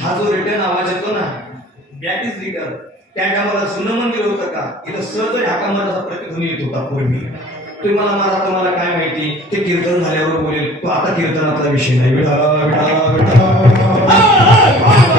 हा जो रिटर्न आवाज येतो ना दॅट इज रिटर्न त्या कामाला जुनं मंदिर होतं का? इथं सहज ह्या कामाला प्रतिध्वनी येत होता पूर्वी. तुम्ही मला मला तुम्हाला काय माहिती? ते कीर्तन झाल्यावर बोलेल. तो आता कीर्तनाचा विषय नाही. विठा विठा संत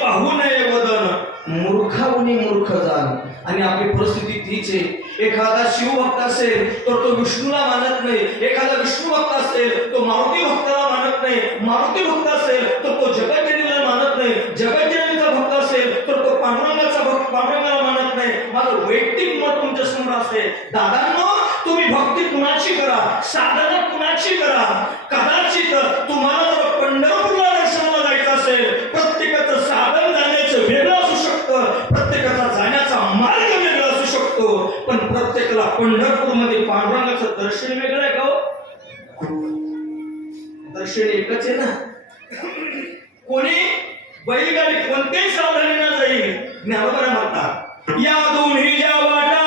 पाहू नये वदन. मूर्खाहुनी मूर्ख जाण. आणि आपली परिस्थिती तीच आहे. एखादा शिवभक्त असेल तर तो विष्णूला मानत नाही. एखादा विष्णू भक्त असेल तो मारुती भक्ताला मानत नाही. मारुती भक्त असेल तर तो जगज्जनीला मानत नाही. जगज्जनीचा भक्त असेल तर तो पांडुरंगाचा भक्त पांडुरंगाला मानत नाही. माझं वैयक्तिक मत तुमच्यासमोर असते दादांनो तुम्ही भक्ती कुणाची करा? साधना कुणाची करा? कदाचित तुम्हाला जर पंढरपूरला दर्शनाला जायचं असेल प्रत्येकाचं साधन जाण्याचं वेगळं असू शकतं प्रत्येकाचा जाण्याचा मार्ग वेगळा असू शकतो पण प्रत्येकाला पंढरपूरमध्ये पांडुरंगाचं दर्शन वेगळं आहे का हो? दर्शन एकच आहे ना. कोणी बैलगाडी कोणत्याही साधनेला जाईल ज्ञानोबरा म्हणतात या दोन्ही ज्या वाटा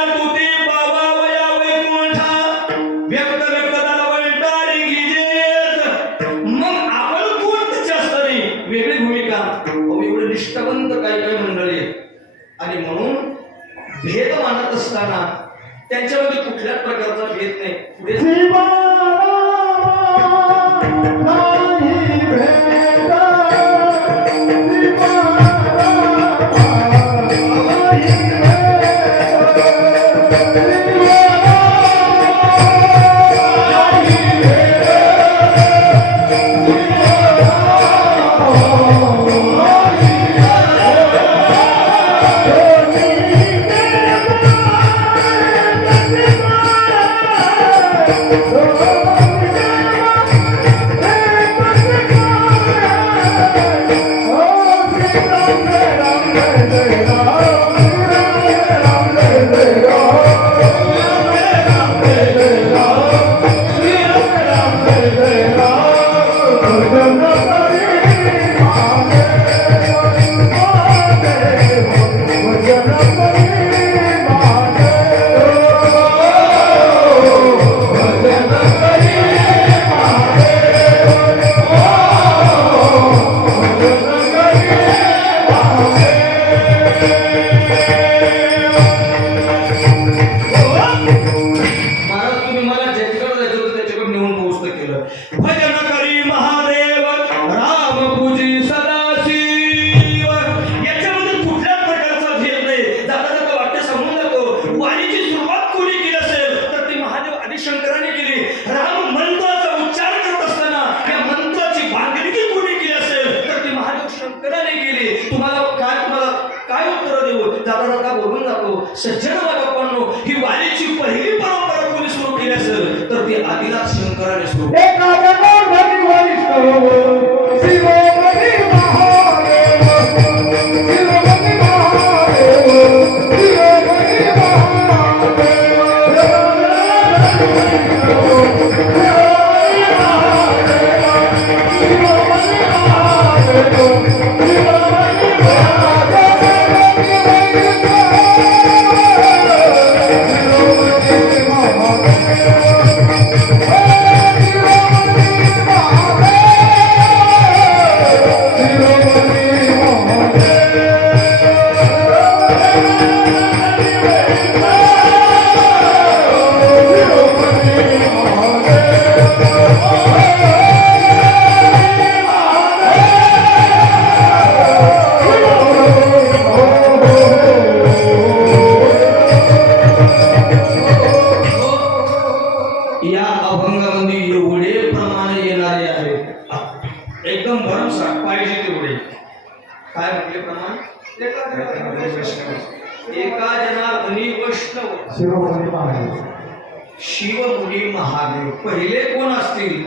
शिवमुनी महादेव. पहिले कोण असतील?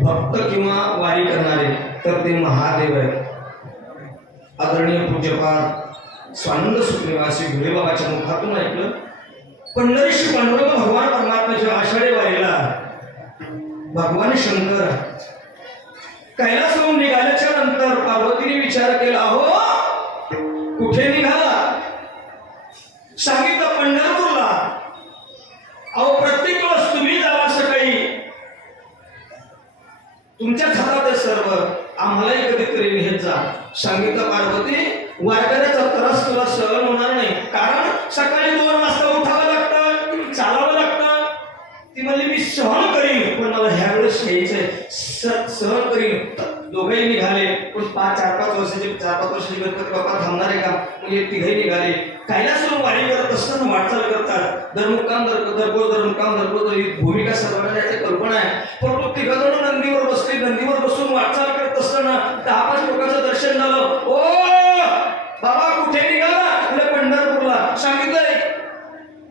भक्त किंवा वारी करणारे तर ते महादेव आहेत. आदरणीय पूज्यपाद स्वानंद सुखनिवासी भोलेबाबाच्या मुखातून ऐकलं. पंढरीशी पांडुरंग भगवान परमात्म्याच्या आषाढी वारीला भगवान शंकर कैलासहून निघाल्याच्या नंतर पार्वतीने विचार केला हो कुठे निघाला? सांगितलं पंढर अहो प्रत्येक वेळेस तुम्ही जावा सकाळी तुमच्या हातात आहे सर्व. आम्हालाही कधीतरी घेत जा. सांगितलं पार्वती वारकऱ्याचा त्रास तुला सहन होणार नाही. कारण सकाळी दोन वाजता उठावं लागतं चालावं लागतं. ती म्हणली मी सहन करीन पण मला ह्या वेळेस घ्यायचंय. सहन करीन. दोघेही निघाले. पण पाच चार पाच वर्षाचे चार पाच वर्षाचे गणपती बाप्पा थांबणार आहे का? म्हणजे तिघेही निघाले. कैलासवरून वारी करत असताना वाटचाल करतात. दरमुक्काम दर दररोज दरमुक्काम दररोज ही भूमिका सर्वांना याची कल्पना आहे. परंतु तिघजण नंदीवर बसले नंदीवर बसून वाटचाल करत असताना दहा पाच लोकांचं दर्शन झालं. ओ बाबा कुठे निघाला? तुला पंढरपूरला. सांगितलंय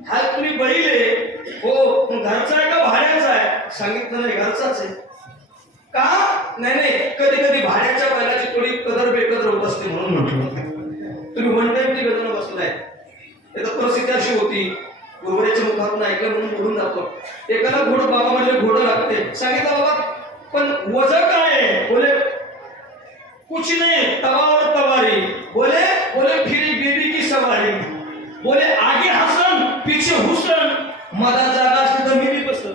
हा तुम्ही बैल आहे. हो घरचा आहे का भाड्याचा आहे? सांगितलं नाही घरचाच आहे. का? नाही नाही कधी कधी भाड्याच्या बैलाची थोडी कदर बेकदर होत असते म्हणून म्हटलं. तुम्ही वन टाइम ती वेदना बसलाय. त्याचा परिस्थिती अशी होती. गुरुवारीच्या मुखातून ऐकलं म्हणून बोलून जातो एकाला घोड बाबा म्हणजे घोडं लागते. सांगितलं बाबा पण वजन काय आहे? बोले कुछ नहीं तवावर तवारी. बोले बोले फिर बीबी की सवारी. बोले आगे हसन पीछे हुसन. मधा जागा असली तर मी बी बसन.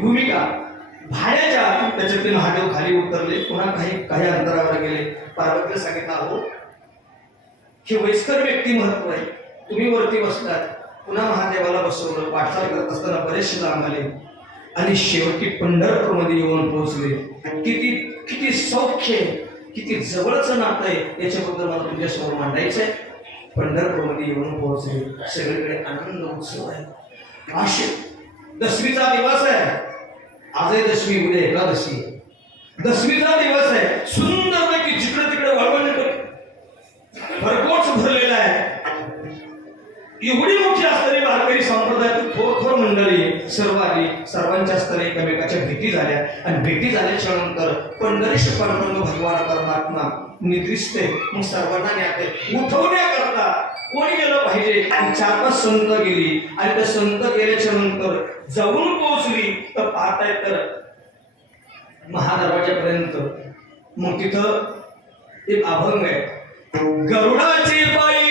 भूमिका. भाड्याच्या त्याच्यातील महादेव खाली उतरले. पुन्हा काही काही अंतरावर गेले. पार्वतीला सांगितलं अहो हे वयस्कर व्यक्ती महत्त्व आहे. तुम्ही वरती बसलात. पुन्हा महादेवाला बसवलं. वाटचाल करत असताना बरेचसे लांब आले. आणि शेवटी पंढरपूरमध्ये येऊन पोहोचले. किती किती सौख्य आहे, किती जवळचं नातं आहे याच्याबद्दल मला तुमच्यासमोर मांडायचं आहे. पंढरपूरमध्ये येऊन पोहोचले. सगळीकडे आनंद उत्सव आहे. आशे दसवीचा दिवस आहे. आजही दशमी उद्या एकादशी दसवीचा दिवस आहे. सुंदरपैकी जिकडे तिकडे वाळवण भरकोच भरलेला आहे. एवढी मोठी असणारी वारकरी संप्रदाय थोर मंडळी सर्वांनी सर्वांच्या स्तरे एकमेकाच्या भेटी झाल्या. आणि भेटी झाल्याच्यानंतर पंढरीश पांडुरंग भगवान परमात्मा निद्रिस्ते मग सर्वांना न्याते उठवण्याकरता कोणी गेलं पाहिजे? आणि चार पाच संत गेली. आणि त्या संत गेल्याच्यानंतर जाऊन पोहोचली. तर पाहताय तर महादरवाजापर्यंत मग तिथं एक अभंग आहे. गरुडाची बाई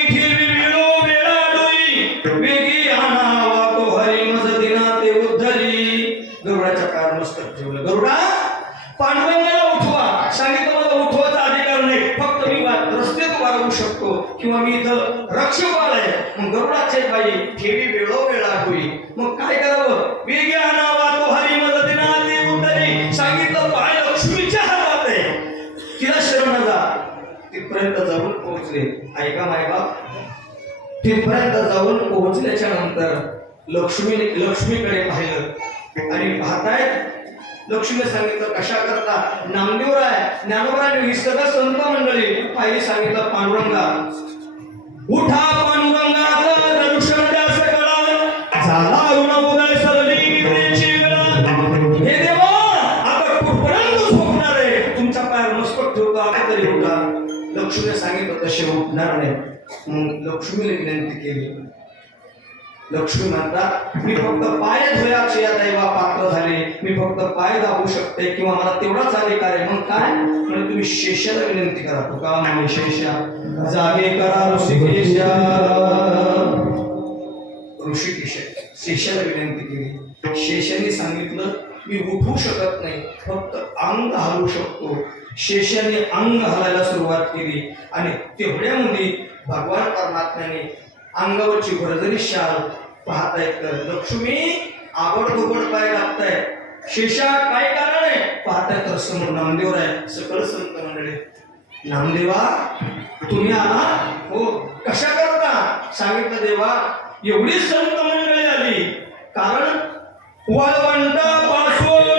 मग गरुडाचे पायी ठेवी वेळोवेळा होई मग काय करावं? वेग आणावा तो हरी मज दिना ते सांगितलं पाय लक्ष्मीच्या हातात आहे तिला शरण जा तिथपर्यंत जाऊन पोहोचले. ऐका मायबाप तिथपर्यंत जाऊन पोहोचल्याच्या नंतर लक्ष्मीने लक्ष्मीकडे पाहिलं आणि पाहतायत लक्ष्मी सांगितलं कशा करता? नामदेवराय आहे ज्ञानोबा ही सगळं संत मंडळी पायरी सांगितलं पांडुरंगा. उठा लक्ष्मीने सांगितलं तसे उठणार नाही म्हणून लक्ष्मीने विनंती केली. लक्ष्मी म्हणतात मी फक्त पाय धुयाचे या दैवा पात्र झाले. मी फक्त पाय दाबू शकते किंवा मला तेवढाच अधिकार आहे. मग काय? म्हणजे तुम्ही शेषाला विनंती करा. तुका म्हणे शेषा जागे करा ऋषिकेशा ऋषिकेश शेषाला विनंती केली. शेषाने सांगितलं मी उठू शकत नाही. फक्त अंग हलवू शकतो. शेषाने अंग हलायला सुरुवात केली. आणि तेवढ्यामध्ये भगवान परमात्म्याने अंगावरची भरजरी शाल पाहतायत तर लक्ष्मी आवड दुबड पाय लागताय. शेषा काय कारण आहे? पाहताय तर समोर नामदेव आहे सकळ संत मंडळी नामदेवा तुम्ही आला? हो. कशा करता? सांगितलं देवा एवढी संत मंडळी आली. कारण वळवंटापासून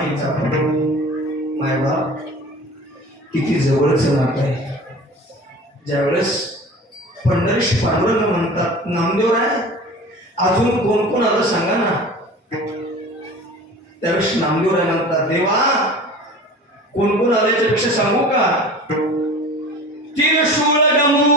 माईचा रखमाईचा मायबा किती जवळच नातं आहे. ज्यावेळेस पंढरीश पांडुरंग म्हणतात नामदेव आहे अजून कोण कोण आलं सांगा ना. त्यावेळेस नामदेव राय म्हणतात देवा कोण कोण आलं याच्यापेक्षा सांगू का? तीन शूळ गमू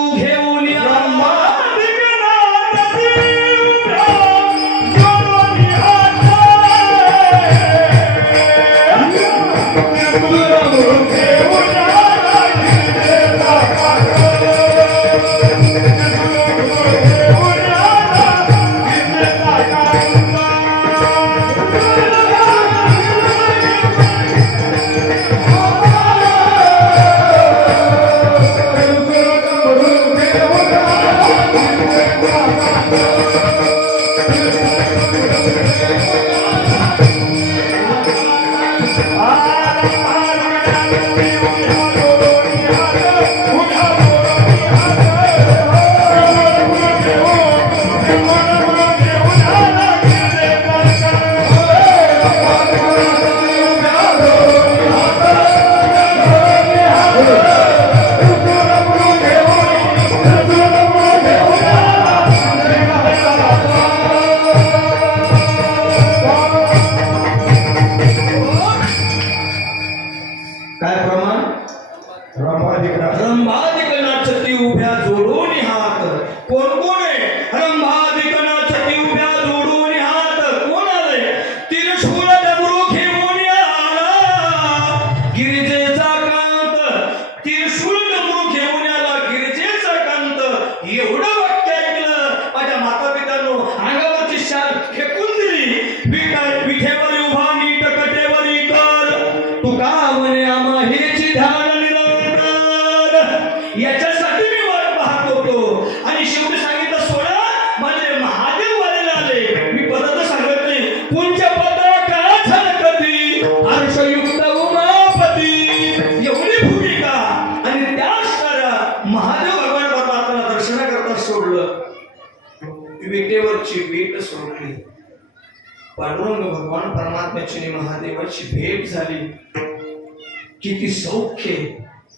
विटेवरची भेट सोडली. पांडुरंग भगवान परमात्म्याची महादेवाची भेट झाली. किती सौख्य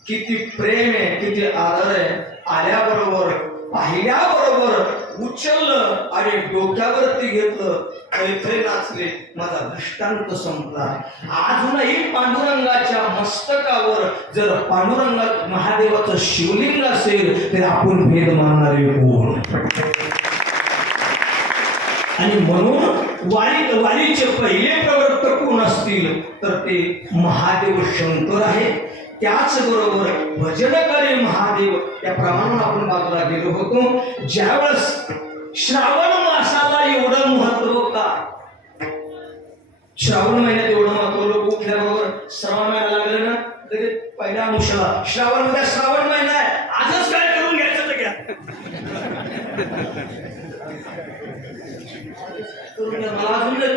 किती प्रेम आहे किती आदर आहे. आल्याबरोबर पाहिल्याबरोबर उचललं आणि डोक्यावरती घेतलं. थैथे नाचले माझा दृष्टांत संपला. अजूनही पांडुरंगाच्या मस्तकावर जर पांडुरंगात महादेवाचं शिवलिंग असेल तर आपण भेद मानणारे कोण? आणि म्हणून वारी वारीचे पहिले प्रवर्तक कोण असतील? तर ते महादेव शंकर आहे त्याचबरोबर भजनकारी महादेव या प्रमाणावर आपण बाजूला गेलो होतो. ज्यावेळेस श्रावण मासाला एवढं महत्त्व का श्रावण महिन्यात एवढं महत्त्व लोक उठल्याबरोबर श्रावण महिना लागले ना लगेच पहिल्या अनुषाला श्रावणमध्ये श्रावण महिना आहे. आजच काय करून घ्यायचं तर घ्या. मला अजून नाही.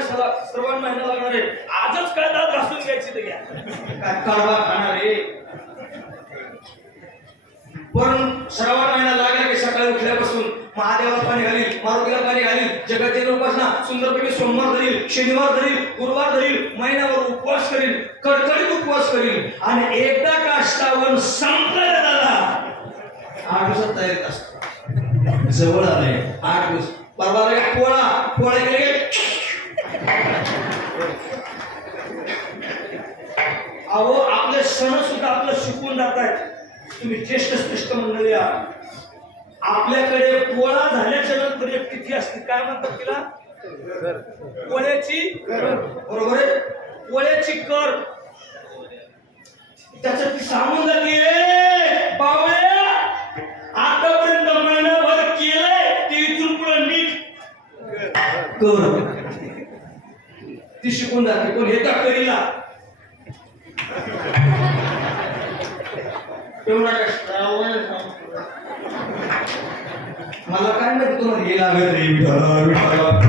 श्रवण महिना लागणार आहे. आजच काय दात घासून घ्यायची ते घ्या. काय कडवा खाणार आहे? पण श्रावण महिना लागला की सकाळी उठल्यापासून महादेवाला पाणी घालील मारुतीला पाणी घालील जगातील उपासना सुंदरपैकी सोमवार धरील शनिवार धरील गुरुवार धरील महिन्यावर उपवास करील कडकडीत उपवास करील आणि एकदा का श्रावण संपलं दादा? आठ दिवसात तयारीत असतो. जवळ आले आठ दिवस. परवा रे पोळा पोळा गेले अहो आपले सण सुद्धा आपलं शिकून जात आहेत तुम्ही ज्येष्ठ श्रेष्ठ मंडळी आहात. आपल्याकडे पोळा झाल्याच्यानंतर एक तिथी असते. काय म्हणतात तिला? पोळ्याची बरोबर आहे? पोळ्याची कर. त्याच्यात ती सांगून जाते. बावळ्या आतापर्यंत कर ती शिकून जाते. कोण हे त्या करीला एवढा मला काय माहिती तुम्हाला हे लागत रे विठ्ठल, विठ्ठल.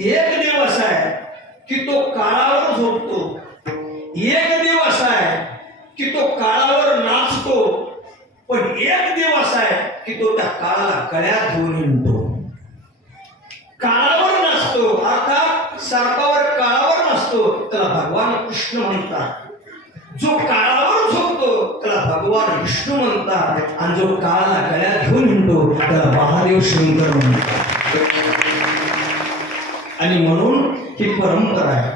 एक देव असा आहे की तो काळावर झोपतो. एक देव असा आहे की तो काळावर नाचतो. पण एक देव असा आहे की तो त्या काळाला गळ्यात घेऊन हिंडतो काळावर नसतो अर्थात सर्पावर काळावर नसतो त्याला भगवान कृष्ण म्हणतात. जो काळावर झोपतो त्याला भगवान विष्णू म्हणतात. आणि जो काळाला गळ्यात घेऊन हिंडतो त्याला महादेव शंकर म्हणतात. आणि म्हणून ही परंपरा आहे.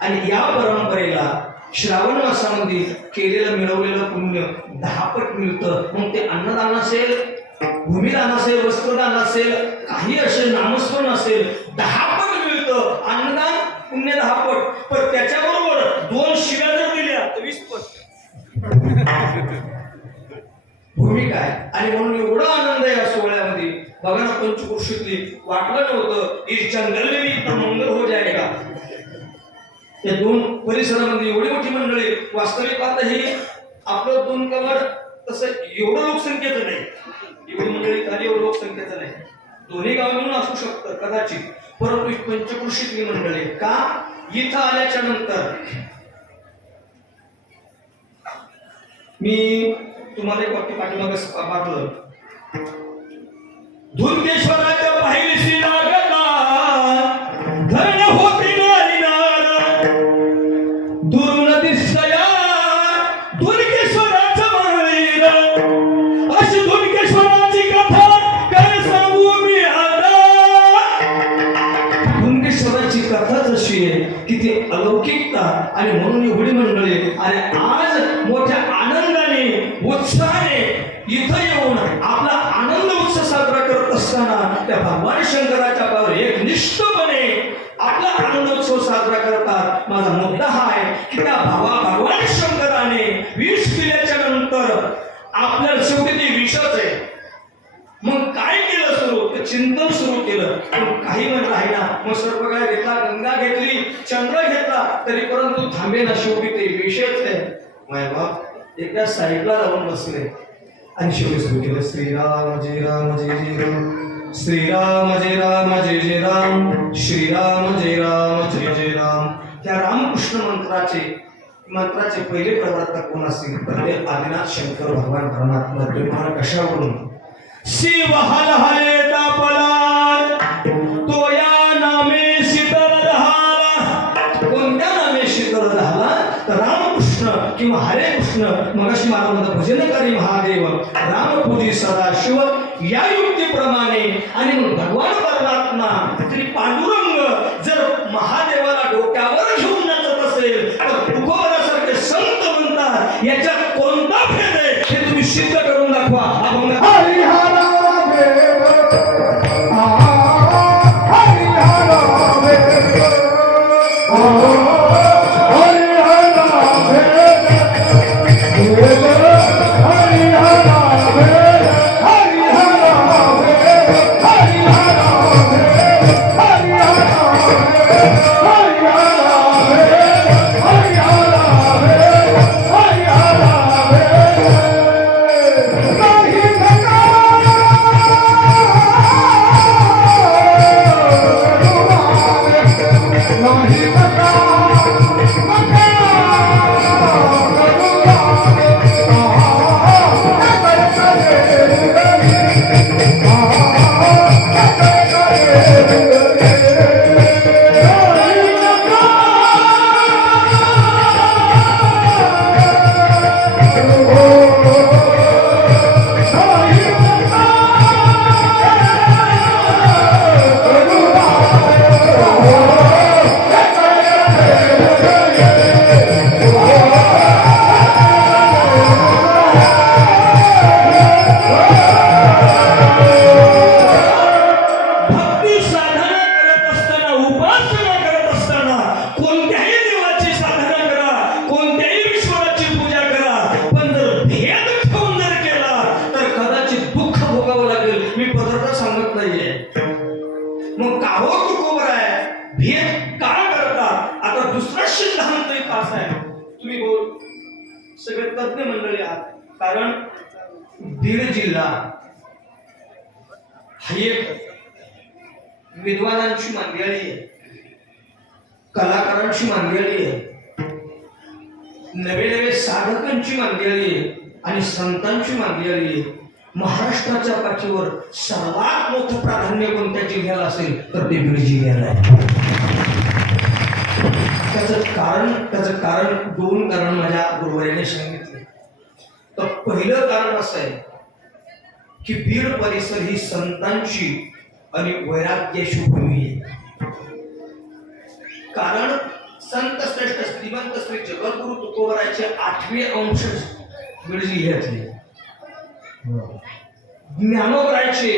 आणि या परंपरेला श्रावण मासामध्ये केलेलं मिळवलेलं पुण्य दहापट मिळतं. मग ते अन्नदान असेल भूमिदान असेल वस्त्रदान असेल काही असेल नामस्मरण असेल दहापट मिळतं. अन्नदान पुण्य दहापट. पण त्याच्याबरोबर दोन शिव्या जर दिल्या तर वीस पट. भूमिका आहे. आणि म्हणून एवढा आनंद आहे बघा ना पंचकृषीतली वाटलं नव्हतं की जंगल में भी इतना मंगल हो जाएगा या दोन परिसरामध्ये एवढी मोठी मंडळी वास्तविक आता ही आपलं दोन कमर तसं एवढं लोकसंख्येचं नाही. एवढी मंडळी खाली एवढं लोकसंख्येचं नाही. दोन्ही गाव मिळून असू शकतं कदाचित. परंतु पंचकृषीतली मंडळी. का? इथं आल्याच्यानंतर. मी तुम्हाला एक वाक्य पाठीमागे पाठवलं धुंदेश्वराच्या पाहिलीशी लागता जाऊन बसले आणि शेवटी सुरू केलं श्रीराम जय राम जय जय राम. श्रीराम जय राम जय जय राम. श्रीराम जय राम जय जय राम. त्या रामकृष्ण मंत्राचे मंत्राचे पहिले प्रवर्तक कोण असतील? तर ते आदिनाथ शंकर भगवान परमात्मा तुम्हाला कशावरून? शिव हल हले तापला किंवा हरे कृष्ण मगाशी मला म्हणतं भजनकारी महादेव. रामपूजी सदाशिव या युक्तीप्रमाणे. आणि मग भगवान परमात्मा तरी पांडुरंग जर महादेवाला डोक्यावर घेऊन नाचत असेल तर तुकोबरासारखे संत म्हणतात याच्यात कोणता भेद आहे हे तुम्ही सिद्ध करून दाखवा. अभंग एक विद्वानांची मांदियाळी आहे. कलाकारांची मांदियाळी आहे. नवे नवे साधकांची मांदियाळी आहे. आणि संतांची मांदियाळी आहे. महाराष्ट्राच्या पाठीवर सर्वात मोठं प्राधान्य कोणत्या जिल्ह्याला असेल तर ते बीड जिल्ह्याला आहे त्याचं कारण त्याचं कारण दोन कारण माझ्या गुरुवारीने सांगितले तर पहिलं कारण असं आहे की बीड परिसर ही संतांची आणि वैराग्याची भूमी आहे. कारण संत श्रेष्ठ श्रीमंत श्री जगद्गुरु तुकोबराचे आठवे अंश बीड जिल्ह्यातले ज्ञानोबरायचे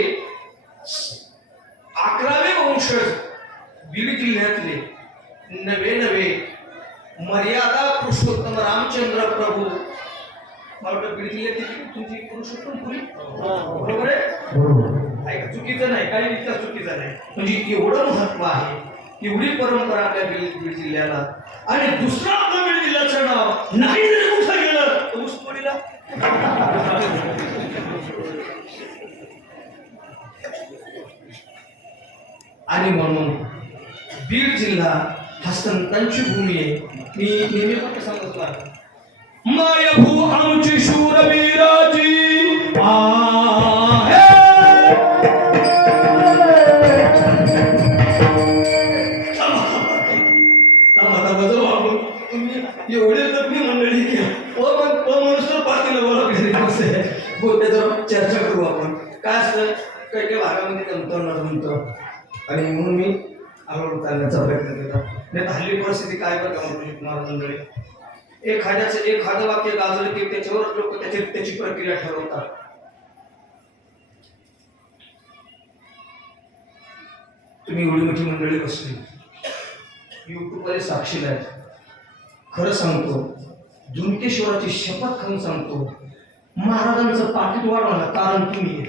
अकरावे अंश बीड जिल्ह्यातले नवे नवे मर्यादा पुरुषोत्तम रामचंद्र प्रभू मला वाटतं बीड जिल्ह्यातली तुमची पुरुषोत्तम पुरी बरोबर आहे? चुकीचं नाही. काही इतका चुकीचं नाही. म्हणजे एवढं महत्त्व आहे एवढी परंपरा आपल्या बीड बीड जिल्ह्याला. आणि दुसरं आपलं बीड जिल्ह्याचं नाव नाही जरी कुठं गेलं तर ऊसतोडीला आणि म्हणून बीड जिल्हा हा संतांची भूमी आहे. मी नेहमी फक्त सांगतो आहे मायभू आमची शूरवीराची आहे. थांबा, थांबा, जाऊ आपण. तुम्ही एवढे तज्ञ मंडळी की ओ मन- ओ मनुष्य पाहतील बोला कधी नसते. हो चर्चा करू आपण. काय असतं? काही काही भागामध्ये जमतं न जमतं आणि म्हणून मी हळूहळू चालण्याचा प्रयत्न केला. नाही हल्ली परिस्थिती काय बरं का म्हणू मंडळी. एखाद्याचं एखादं वाक्य गाजलं की त्याच्यावर लोक त्याची त्याची प्रक्रिया ठरवतात तुम्ही एवढी मोठी मंडळी बसली युट्यूबवाले साक्षी आहेत खरं सांगतो दुमकेश्वराची शपथ खाऊन सांगतो महाराजांचं पाकिट वाढवलं कारण तुम्ही.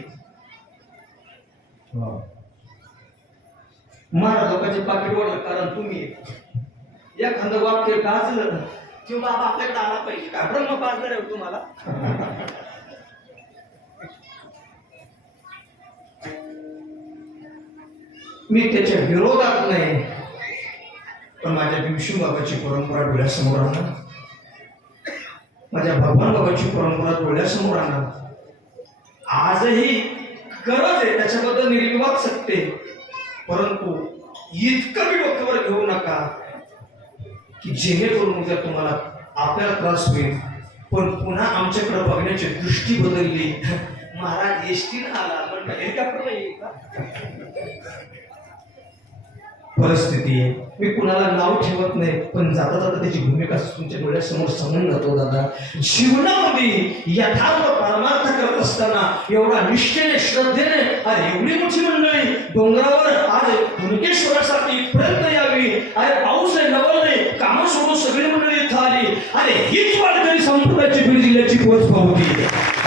महाराज लोकांचे पाकिट वाढलं कारण तुम्ही. एखादं वाक्य गाजलं किंवा बाबा आपल्याकडे आला पाहिजे का ब्रह्म पाजणार आहे तुम्हाला. मी त्याच्या विरोधात नाही. पण माझ्या भीमशिव बाबाची परंपरा डोळ्यासमोर आणा माझ्या भगवान बाबाची परंपरा डोळ्यासमोर आणा आजही गरज आहे. त्याच्याबद्दल निर्विवाद सत्य परंतु इतकं मी डोक्यावर घेऊ नका. की जेणेकरून उद्या तुम्हाला आपल्याला त्रास होईल. पण पुन्हा आमच्याकडे बघण्याची दृष्टी बदलली. महाराज एसटीनं आला. पण हेलिकॉप्टर परिस्थिती आहे. मी कुणाला नाव ठेवत नाही पण जाता जाता त्याची भूमिका तुमच्या डोळ्यासमोर सांगून जातो दादा. जीवनामध्ये यथार्थ परमार्थ करत असताना एवढा निष्ठेने श्रद्धेने अरे एवढी मोठी मंडळी डोंगरावर आज धुनकेश्वरासाठी इथपर्यंत यावी अरे पाऊस आहे नवल नाही कामं सोडून सगळी मंडळी इथं आली अरे हीच वाटकरी संपूर्णाची बीड जिल्ह्याची पोच पावती